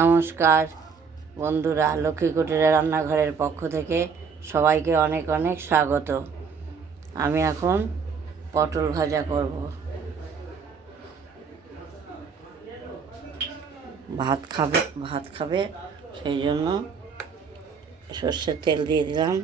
নমস্কার বন্ধুরা, লক্ষ্মী কুটিরের রান্নাঘরের পক্ষ থেকে সবাইকে অনেক অনেক স্বাগত। আমি এখন পটল ভাজা করব। ভাত খাবে সেই জন্য সর্ষের তেল দিয়ে দিলাম।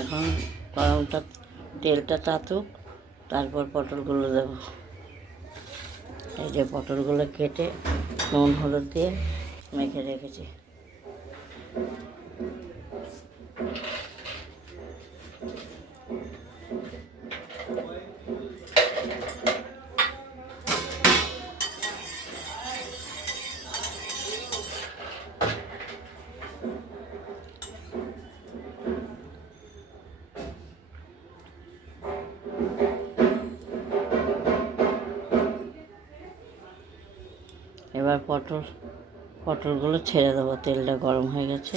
এখন তেলটা তাতুক, তারপর পটলগুলো দেবো। এই যে পটলগুলো কেটে নুন হলুদ দিয়ে মেখে রেখেছি। এবার পটলগুলো ছেড়ে দেবো। তেলটা গরম হয়ে গেছে।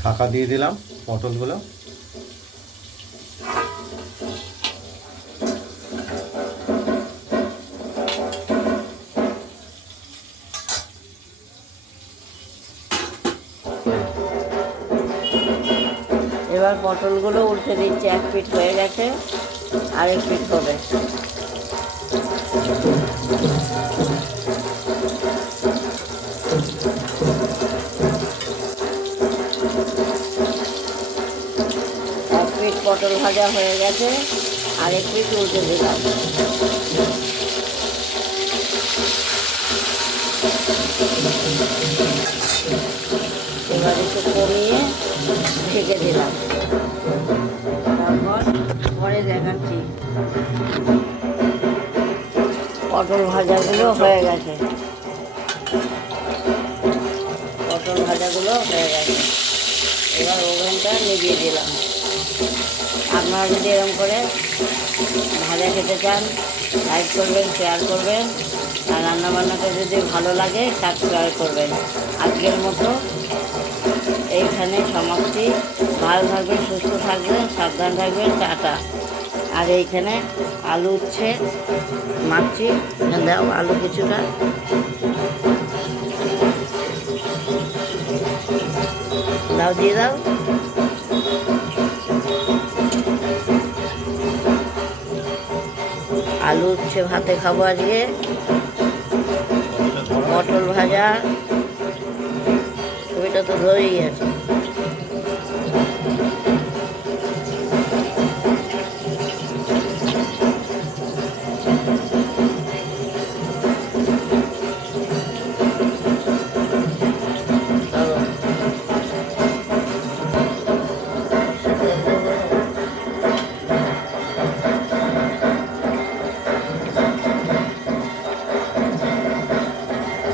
ঢাকা দিয়ে দিলাম পটলগুলো। এবার পটলগুলো উল্টে দিচ্ছি। এক পিঠ হয়ে গেছে, আরেক পিঠ হবে। এক পিঠ পটল ভাজা হয়ে গেছে, আরেক পিঠ উল্টে দিলাম। এবার একটু কমিয়ে ঢেকে দিলাম। তারপর পরে দেখাচ্ছি। পটল ভাজাগুলো হয়ে গেছে। এবার ওভেনটা নিভিয়ে দিলাম। আপনারা যদি এরকম করে ভাজা খেতে চান, লাইক করবেন, শেয়ার করবেন, আর রান্নাবান্নাটা যদি ভালো লাগে সাবস্ক্রাইব করবেন। আজকের মতো এইখানে সমাপ্তি। ভালো থাকবেন, সুস্থ থাকবেন, সাবধান থাকবেন, টাটা। আর এইখানে আলু উচ্ছে মাখছি। দাও আলু কিছুটা। দাও, দিয়ে দাও। আলু উচ্ছে ভাতে খাবো আজকে। পটল ভাজা, ছবিটা তো ধরেই আছে।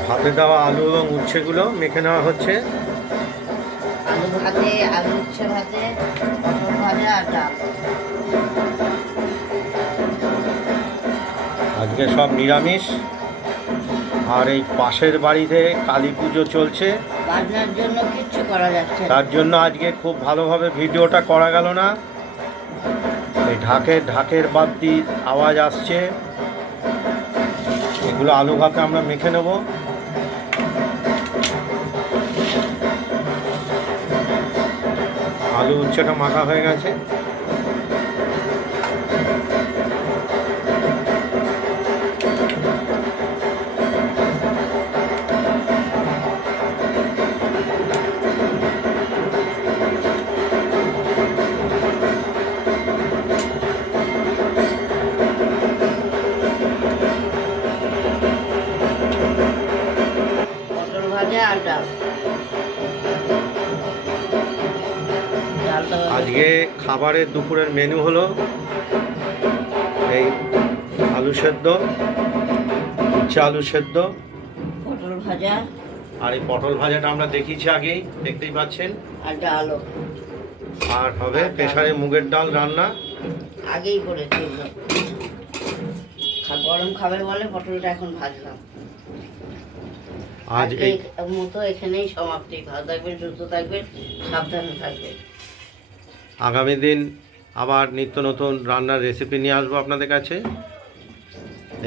ভাতে দেওয়া আলু এবং উচ্ছেগুলো মেখে নেওয়া হচ্ছে। আলু ভাতে, আলু উচ্ছে ভাতে, পটল ভাজা আর ডাল। আজকে সব নিরামিষ। আর এই পাশের বাড়িতে কালী পুজো চলছে, বাজনার জন্য কিচ্ছু করা যাচ্ছে না। তার জন্য আজকে খুব ভালোভাবে ভিডিওটা করা গেল না। এই ঢাকের বাদ্যির আওয়াজ আসছে। এগুলো আলু ভাতে আমরা মেখে নেব। আলু উচ্ছেটা মাখা হয়ে গেছে। পটল ভাজা আর ডাল। ডালটা আজকে খাবারের দুপুরের মেনু হলো এই আলু সেদ্ধ, উচ্ছে আলু সেদ্ধ, পটল ভাজা আর এই পটল ভাজাটা আমরা দেখিয়েছি আগেই, দেখতেই পাচ্ছেন। আর ডালও আর হবে প্রেসারে মুগের ডাল রান্না। আগেই করেছি ওগুলো। গরম খাবে বলে পটলটা এখন ভাজলাম। আজ এই এই মতো এখানেই সমাপ্তি। ভালো থাকবেন, সুস্থ থাকবেন, সাবধানে থাকবেন। আগামী দিন আবার নিত্য নতুন রান্নার রেসিপি নিয়ে আসবো আপনাদের কাছে।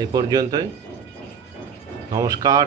এই পর্যন্তই, নমস্কার।